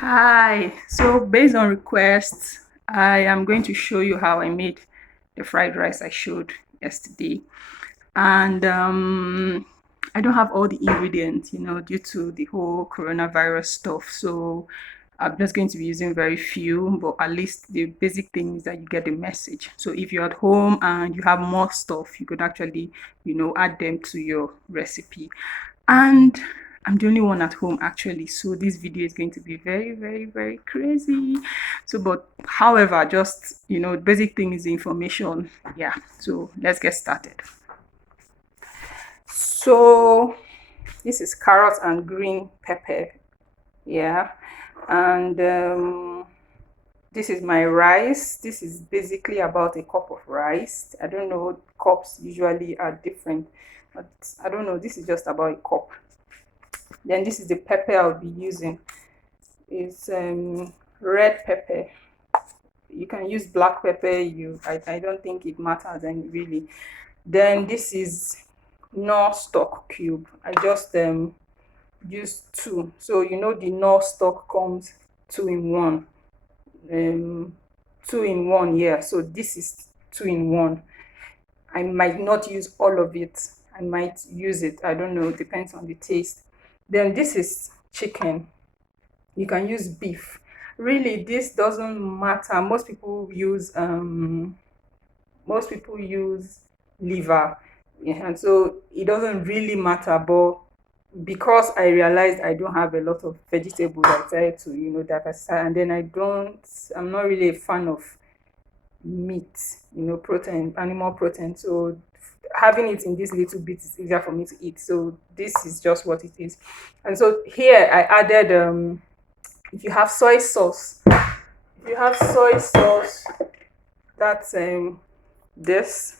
Hi, so based on requests, I am going to show you how I made the fried rice I showed yesterday. And I don't have all the ingredients, due to the whole coronavirus stuff. So I'm just going to be using very few, but at least the basic things that you get the message. So if you're at home and you have more stuff, you could actually, add them to your recipe. And I'm the only one at home actually, so this video is going to be very, very, very crazy. So, but however, just basic thing is the information. Yeah, so let's get started. So this is carrot and green pepper. Yeah, and this is my rice. This is basically about a cup of rice. I don't know, cups usually are different, but I don't know, this is just about a cup. Then this is the pepper I'll be using. It's red pepper. You can use black pepper. I don't think it matters any really. Then this is Knorr stock cube. I just used two. So the Knorr stock comes two in one. Two in one, yeah. So this is two in one. I might not use all of it. I might use it. I don't know. It depends on the taste. Then this is chicken. You can use beef. Really, this doesn't matter. Most people use liver. Yeah, and so it doesn't really matter. But because I realized I don't have a lot of vegetables, I tried to diversify. And then I'm not really a fan of meat, protein, animal protein. So having it in this little bit is easier for me to eat. So this is just what it is. And so here I added if you have soy sauce, that's this,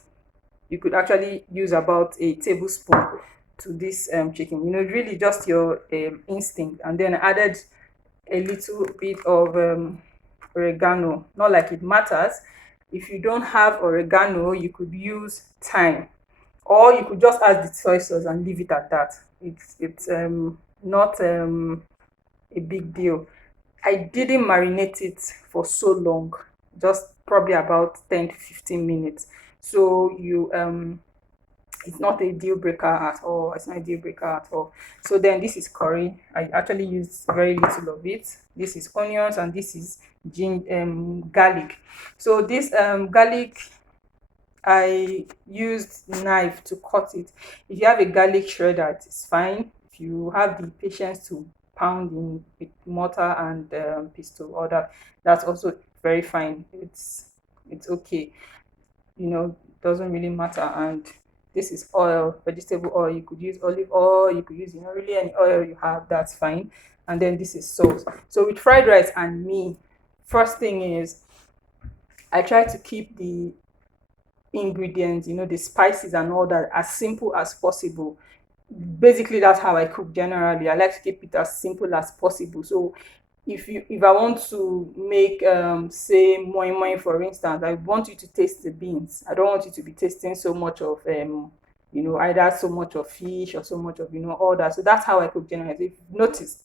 you could actually use about a tablespoon to this chicken. Really just your instinct. And then I added a little bit of oregano. Not like it matters. If you don't have oregano, you could use thyme, or you could just add the soy sauce and leave it at that. It's not a big deal. I didn't marinate it for so long, just probably about 10 to 15 minutes. So it's not a deal breaker at all. It's not a deal breaker at all. So then this is curry. I actually used very little of it. This is onions and this is garlic. So this garlic, I used knife to cut it. If you have a garlic shredder, it's fine. If you have the patience to pound in with mortar and pestle, or that's also very fine. It's okay. Doesn't really matter. And this is oil, vegetable oil. You could use olive oil. You could use really any oil you have. That's fine. And then this is salt. So with fried rice and me, first thing is I try to keep the ingredients, the spices and all that, as simple as possible. Basically, that's how I cook generally. I like to keep it as simple as possible. So if I want to make say moi moi, for instance, I want you to taste the beans. I don't want you to be tasting so much of either so much of fish or so much of all that. So that's how I cook generally. If you've noticed,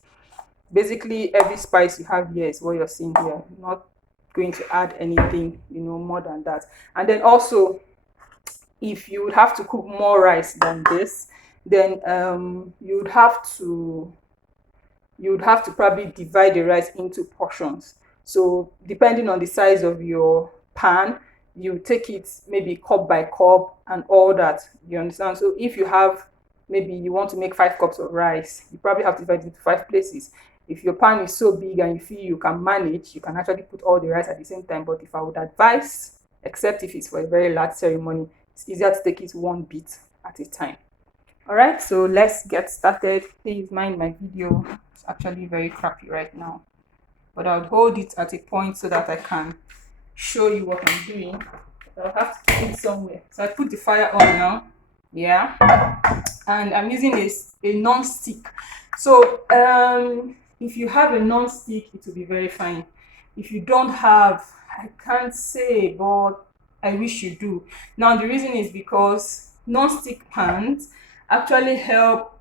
basically every spice you have here is what you're seeing here. Not going to add anything more than that. And then also, if you would have to cook more rice than this, then you would have to probably divide the rice into portions. So depending on the size of your pan, you take it maybe cup by cup and all that. You understand? So if you have, maybe you want to make 5 cups of rice, you probably have to divide it into 5 places. If your pan is so big and you feel you can manage, you can actually put all the rice at the same time. But if I would advise, except if it's for a very large ceremony, it's easier to take it one bit at a time. All right, so let's get started. Please mind my video. It's actually very crappy right now, but I'll hold it at a point so that I can show you what I'm doing. I'll have to put it somewhere. So I put the fire on now. Yeah, and I'm using a non-stick. So if you have a non-stick, it will be very fine. If you don't have, I can't say, but I wish you do. Now the reason is because non-stick pans actually help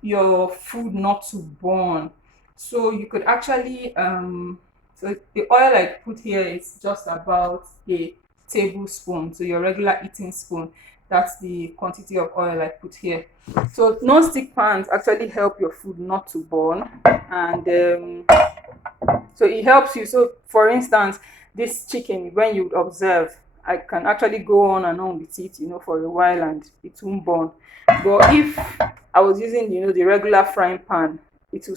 your food not to burn. So you could actually so the oil I put here is just about a tablespoon, so your regular eating spoon. That's the quantity of oil I put here. So non-stick pans actually help your food not to burn, and so it helps you. So for instance, this chicken, when you observe, I can actually go on and on with it, for a while, and it won't burn. But if I was using, the regular frying pan, it will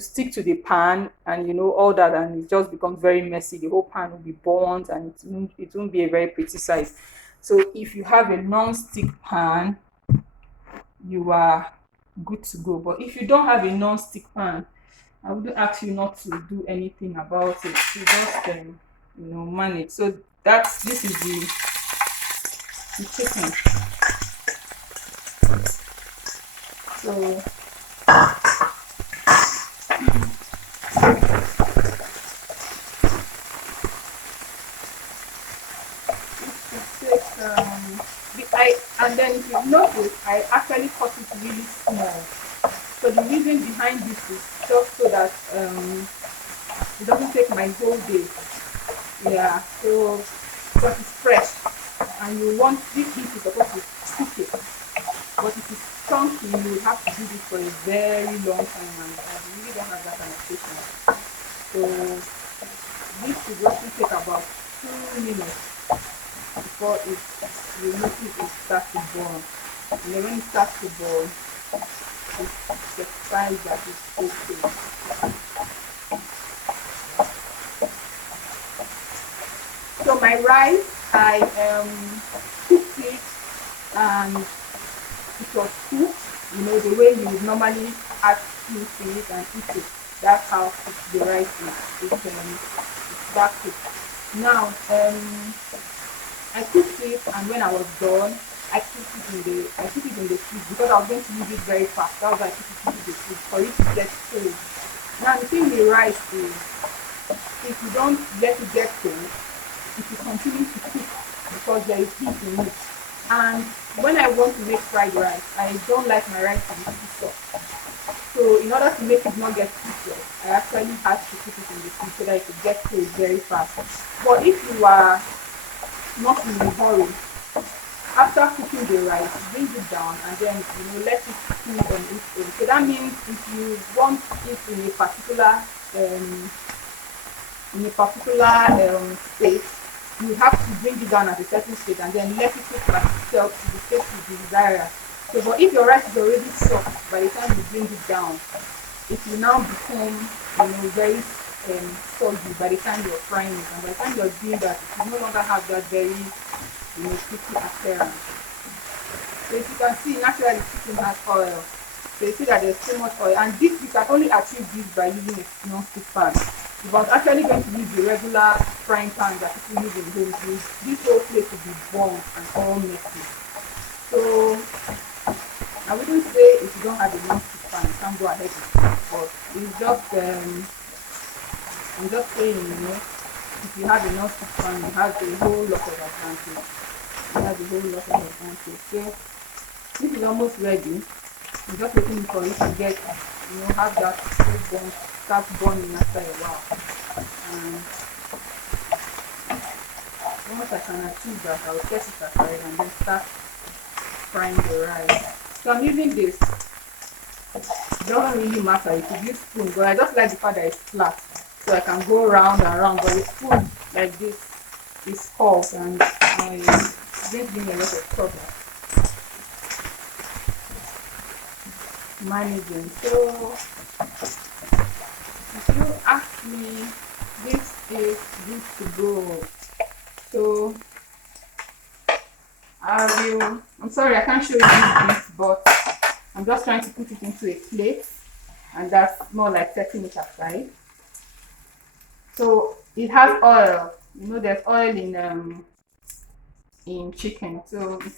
stick to the pan, and all that, and it just becomes very messy. The whole pan will be burnt, and it won't be a very pretty size. So if you have a non-stick pan, you are good to go. But if you don't have a non-stick pan, I wouldn't ask you not to do anything about it. You just manage. So this is the chicken. So it takes and then if you notice, I actually cut it really small. So the reason behind this is just so that it doesn't take my whole day. Yeah, so because it's fresh, and you want this meat is supposed to cook it. But if it's chunky, you will have to do this for a very long time, and I really don't have that kind of patience. So this should roughly take about 2 minutes before you notice it starts to burn. And then when it starts to burn, it's the sign that it's okay. So my rice, I cooked it, and it was cooked, the way you would normally add stew to it and eat it. That's how cooked the rice is. It's that cooked. Now, I cooked it, and when I was done, I put it in the fridge because I was going to use it very fast. That was why I put it into the fridge for it to get cold. Now the thing with the rice is, if you don't let it get cold, it will continue to cook because there is heat in it. And when I want to make fried rice, I don't like my rice to be too soft. So in order to make it not get too soft, I actually had to put it in the fridge so that it could get cold very fast. But if you are not in a hurry, after cooking the rice, bring it down and then let it cool on its own. So that means if you want it in a particular state, you have to bring it down at a certain state and then let it cook by itself to the state you desire. So, but if your rice is already soft by the time you bring it down, it will now become very soggy by the time you're frying it, and by the time you're doing that, it will no longer have that very crispy appearance. So if you can see, naturally chicken has oil. So you see that there's so much oil, and this you can only achieve this by using a non-stick pan. If I was actually going to use the regular frying pan that people use in home, this whole place would be burnt and all messy. So I wouldn't say if you don't have a non-stick pan, you can't go ahead with it. But it's just I'm just saying, if you have a non-stick pan, you have a whole lot of advantage. So this is almost ready. I'm just waiting for it to get, have that start burning after a while. And once I can achieve that, I'll set it aside and then start frying the rice. So I'm using this. It doesn't really matter if you use spoon, but I just like the fact that it's flat, so I can go round and round. But the spoon like this is curved, and it's going to give me a lot of trouble managing. So if you ask me, this is good to go. So I'm sorry I can't show you this, but I'm just trying to put it into a plate, and that's more like setting it aside. So it has oil. There's oil in chicken, so it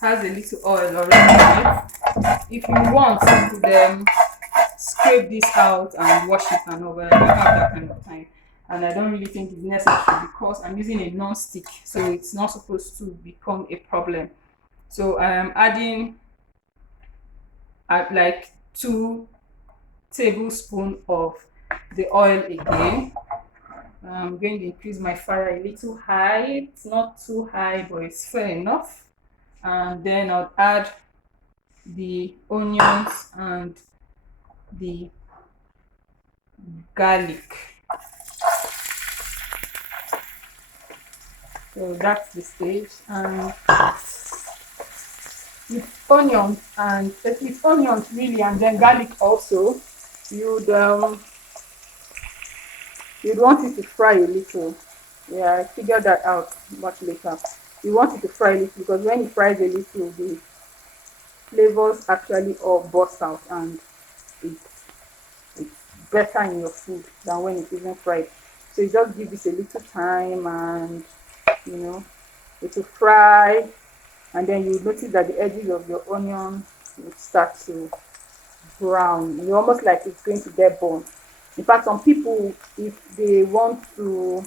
has a little oil already in it. If you want, you could scrape this out and wash it and all, but I don't have that kind of time, and I don't really think it's necessary because I'm using a non-stick, so it's not supposed to become a problem. So I am adding like 2 tablespoon of the oil again. I'm going to increase my fire a little high. It's not too high, but it's fair enough. And then I'll add the onions and the garlic. So that's the stage. And with onions really, and then garlic also, you'd want it to fry a little. Yeah, I figured that out much later. You want it to fry a little because when it fries a little, the flavors actually all burst out, and it's better in your food than when it isn't fried. So you just give this a little time, and you know it will fry, and then you notice that the edges of your onion will start to brown. You almost like it's going to get burned. In fact, some people, if they want to,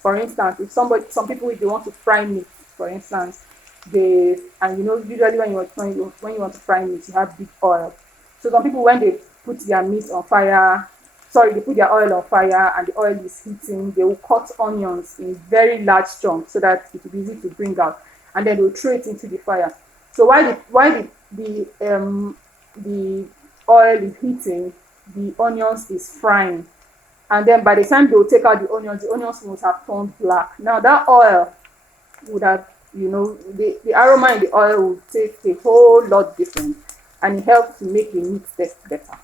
for instance, some people, if they want to fry meat, for instance, and usually when you want to fry meat, you have big oil. So some people, when they put their meat on fire, sorry, they put their oil on fire and the oil is heating, they will cut onions in very large chunks so that it will be easy to bring out, and then they will throw it into the fire. So while the oil is heating, the onions is frying, and then by the time they will take out the onions must have turned black. Now that oil would have, the aroma in the oil will taste a whole lot different, and it helps to make the meat taste better.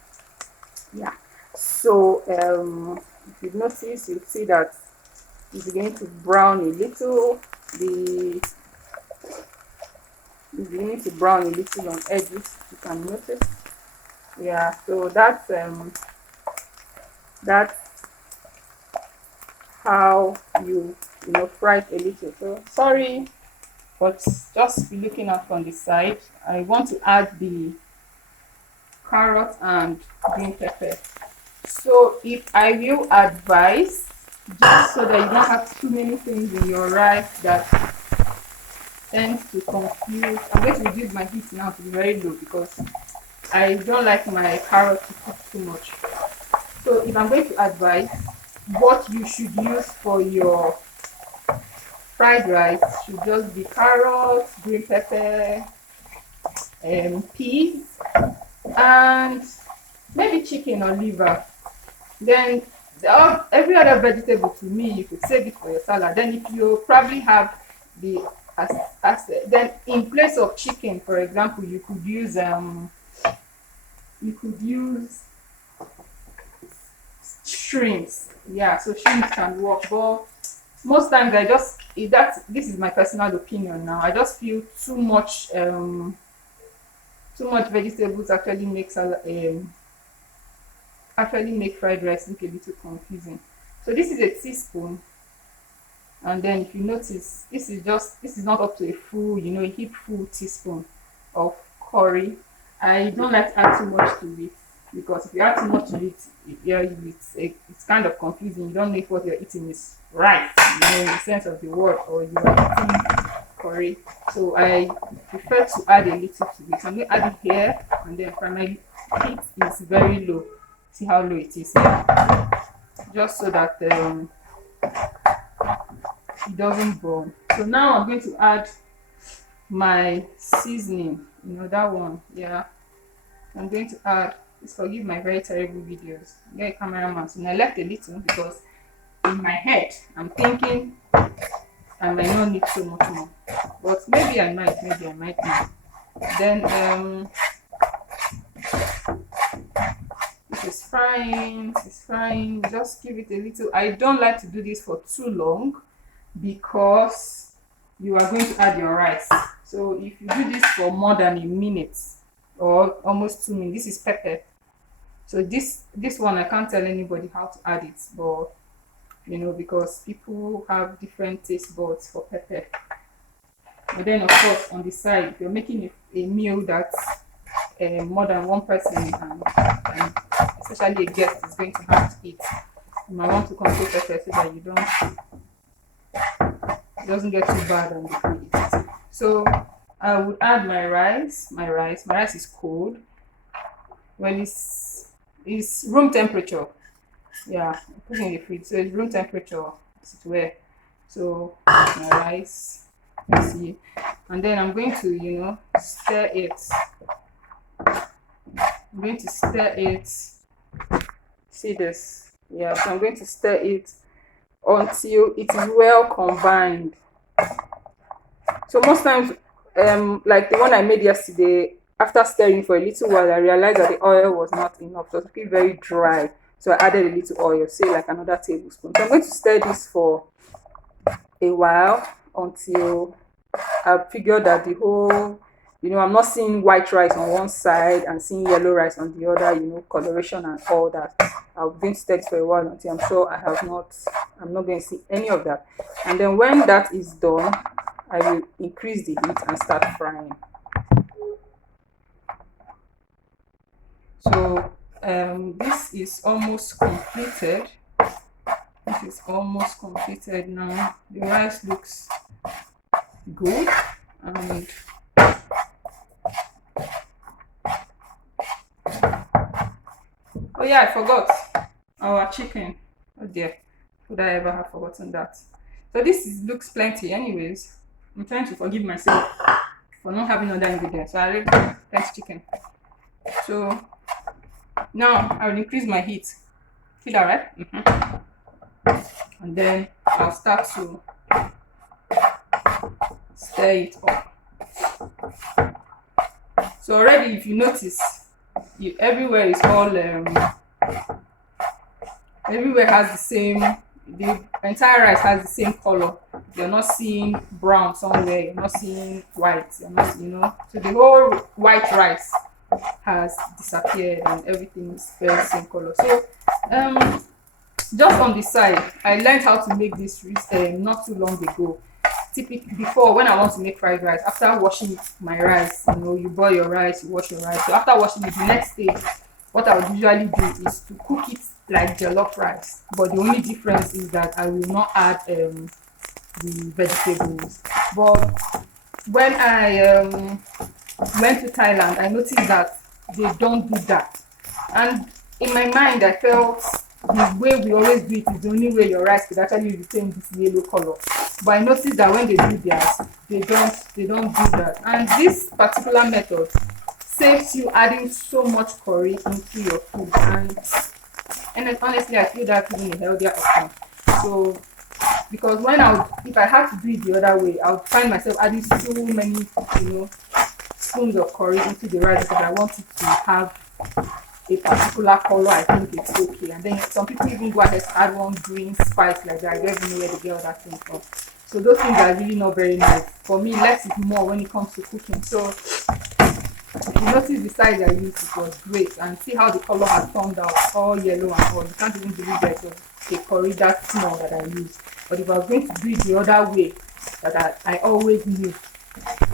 Yeah. So if you notice, you'll see that it's beginning to brown a little. It's beginning to brown a little on edges. You can notice. Yeah. So that's how you fry it a little. So sorry, but just be looking out on the side. I want to add the carrot and green pepper. So if I will advise, just so that you don't have too many things in your rice that tends to confuse. I'm going to reduce my heat now to be very low because I don't like my carrot to cook too much. So if I'm going to advise, what you should use for your fried rice should just be carrots, green pepper, peas, and maybe chicken or liver. Then every other vegetable, to me, you could save it for your salad. Then if you probably have then in place of chicken, for example, you could use shrimps. Yeah, so shrimps can work, but most times this is my personal opinion now. I just feel too much vegetables actually make fried rice look a little confusing. So this is a teaspoon, and then if you notice, this is not up to a full, a heap full teaspoon of curry. I don't like to add too much to it because if you add too much to it, it's kind of confusing. You don't know if what you're eating is rice, in the sense of the word, or you are eating curry. So I prefer to add a little to it. I'm going to add it here, and then primarily heat is very low. See how low it is here, just so that it doesn't burn. So now I'm going to add my seasoning, that one. Yeah, I'm going to add, please forgive my very terrible videos. Get a cameraman. So I left a little because in my head I'm thinking I might not need so much more, but maybe I might not. Then it's frying. Just give it a little. I don't like to do this for too long because you are going to add your rice. So if you do this for more than a minute or almost 2 minutes, this is pepper. So this one I can't tell anybody how to add it, but because people have different taste buds for pepper. But then of course on the side, if you're making a meal that's more than one person and especially a guest is going to have to eat, you might want to control pepper so that it doesn't get too bad on the plate. So I would add my rice. My rice is cold. When it's It's room temperature. Yeah, put it in the fridge. So it's room temperature sitware. So my rice, let's see. And then I'm going to, stir it. I'm going to stir it. See this? Yeah, so I'm going to stir it until it is well combined. So most times, like the one I made yesterday, after stirring for a little while, I realized that the oil was not enough. So it was looking very dry. So I added a little oil, say like another tablespoon. So I'm going to stir this for a while until I figured that the whole, I'm not seeing white rice on one side and seeing yellow rice on the other, coloration and all that. I've been steady for a while until I'm not going to see any of that. And then when that is done, I will increase the heat and start frying. So this is almost completed. This is almost completed now. The rice looks good, and oh yeah, I forgot our chicken. Oh dear, could I ever have forgotten that? So looks plenty anyways. I'm trying to forgive myself for not having other ingredients. So I already plenty chicken. So now I will increase my heat. See that, right? And then I'll start to stir it up. So already, if you notice, everywhere is all everywhere has the same. The entire rice has the same color. You're not seeing brown somewhere. You're not seeing white. You're not, So the whole white rice has disappeared, and everything is very same color. So just on the side, I learned how to make this not too long ago. Typically, before, when I want to make fried rice, after washing my rice, you boil your rice, you wash your rice. So after washing it, the next stage, what I would usually do is to cook it like jollof rice. But the only difference is that I will not add the vegetables. But when I went to Thailand, I noticed that they don't do that. And in my mind, I felt the way we always do it is the only way your rice could actually retain this yellow color. But I noticed that when they do theirs, they don't do that. And this particular method saves you adding so much curry into your food. And then honestly, I feel that's even a healthier option. So because if I had to do it the other way, I would find myself adding so many, spoons of curry into the rice because I want it to have a particular color. I think it's okay. And then some people even go ahead to add one green spice like that. I don't even know where they get all that thing from. So those things are really not very nice. For me, less is more when it comes to cooking. So if you notice the size I used, it was great. And see how the color has turned out, all yellow and all. You can't even believe that it was a curry that small that I used. But if I was going to do it the other way that I always knew,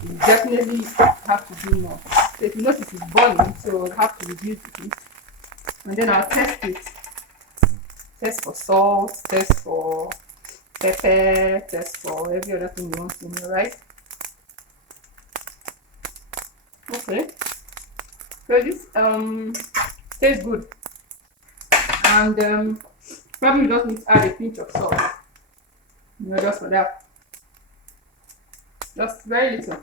you definitely have to do more. So if you notice it's boiling, so I'll have to reduce the heat. And then I'll test it. Test for salt, test for pepper, test for every other thing you want to know, right? Okay. So this tastes good. And probably just need to add a pinch of salt. Just for that. Just very little.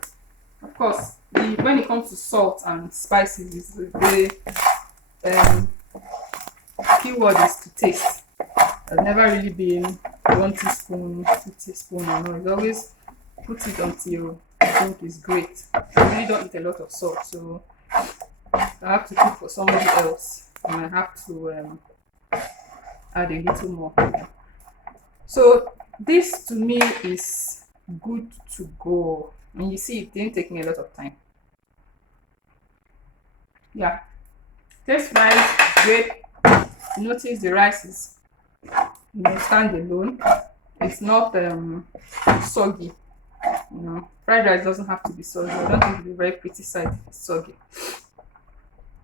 Of course, when it comes to salt and spices, the key word is to taste. There's never really been 1 teaspoon, 2 teaspoon, It's always put it until you think it's great. I really don't eat a lot of salt, so I have to cook for somebody else, and I have to add a little more. So this to me is good to go. And you see, it didn't take me a lot of time. Yeah, taste rice great. Notice the rice is stand alone. It's not soggy. Fried rice doesn't have to be soggy. I don't think it'll be very pretty sight if it's soggy.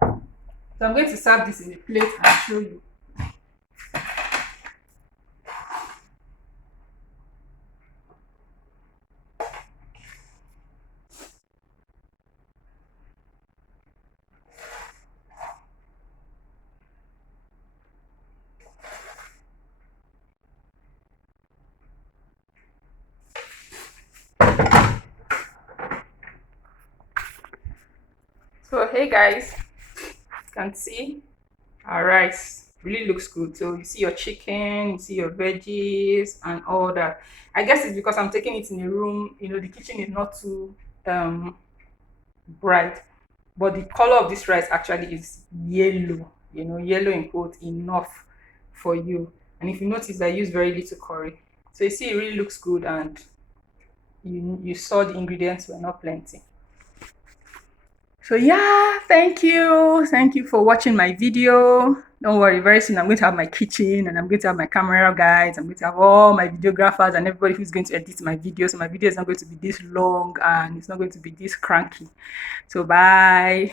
So I'm going to serve this in a plate and show you. hey guys, you can see our rice really looks good. So you see your chicken, you see your veggies and all that. I guess it's because I'm taking it in a room, the kitchen is not too um bright, but the color of this rice actually is yellow, yellow in quote, enough for you. And if you notice, I use very little curry. So you see, it really looks good, and you saw the ingredients were not plenty. So yeah, thank you for watching my video. Don't worry, very soon I'm going to have my kitchen, and I'm going to have my camera guys, I'm going to have all my videographers and everybody who's going to edit my video. So my video is not going to be this long, and it's not going to be this cranky. So bye.